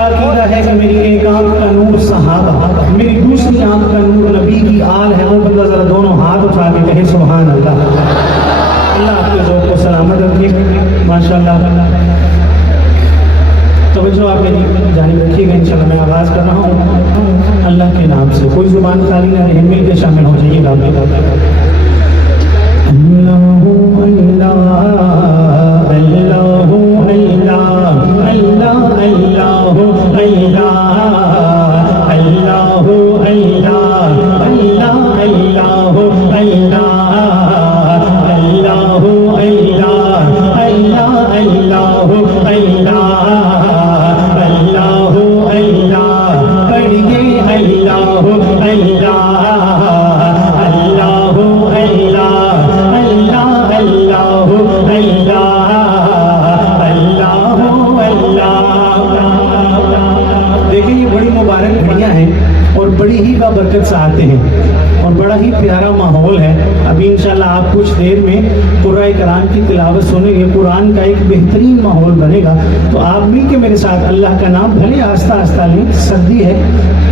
और अकीदा है कि मेरी एक आंख का नूर सहाबा, मेरी दूसरी आंख का नूर नबी की आल है। वो बंदा जरा दोनों हाथ उठा के कहे सुभान अल्लाह। अल्लाह आपके ज़ौक़ को सलामत रखिए। माशाअल्लाह तवज्जो आप मेरी जानिब रखिएगा। इंशाअल्लाह मैं आगाज़ कर रहा हूँ अल्लाह के नाम से। कोई ज़ुबान खाली ना रहे, मिल के शामिल हो जाइएगा। अल्लाहु अल्लाह अल्लाहु अल्लाह अल्लाह अल्लाहु अल्लाह अल्लाहु अल्लाह अल्लाह अल्लाहु अल्लाह अल्लाहु अल्लाह अल्लाह अल्लाहु अल्लाह अल्लाहु अल्लाह पढ़िए अल्लाहु अल्लाह अल्लाहु अल्लाह अल्लाह अल्लाहु अल्लाह अल्लाहु अल्लाह। देखिए ये बड़ी मुबारक घड़ियाँ हैं और बड़ी ही बाबरकत साथें हैं और बड़ा ही प्यारा माहौल है। अभी इंशाल्लाह आप कुछ देर में कुरान कलाम की तिलावत सुनेंगे, कुरान का एक बेहतरीन माहौल बनेगा। तो आप मिल के मेरे साथ अल्लाह का नाम भले आस्ता आस्ता लें, सर्दी है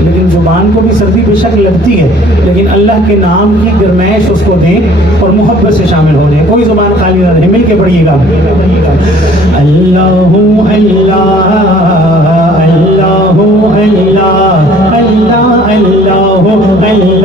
लेकिन ज़ुबान को भी सर्दी बेशक लगती है, लेकिन अल्लाह के नाम की गरमैश उसको दें और मोहब्बत से शामिल हो जाए। कोई ज़ुबान खाली ना रहे, मिल के पढ़िएगा। अल्लाहु अल्लाह अल्लाहु अल्लाह अल्लाह अल्लाहु अल्लाह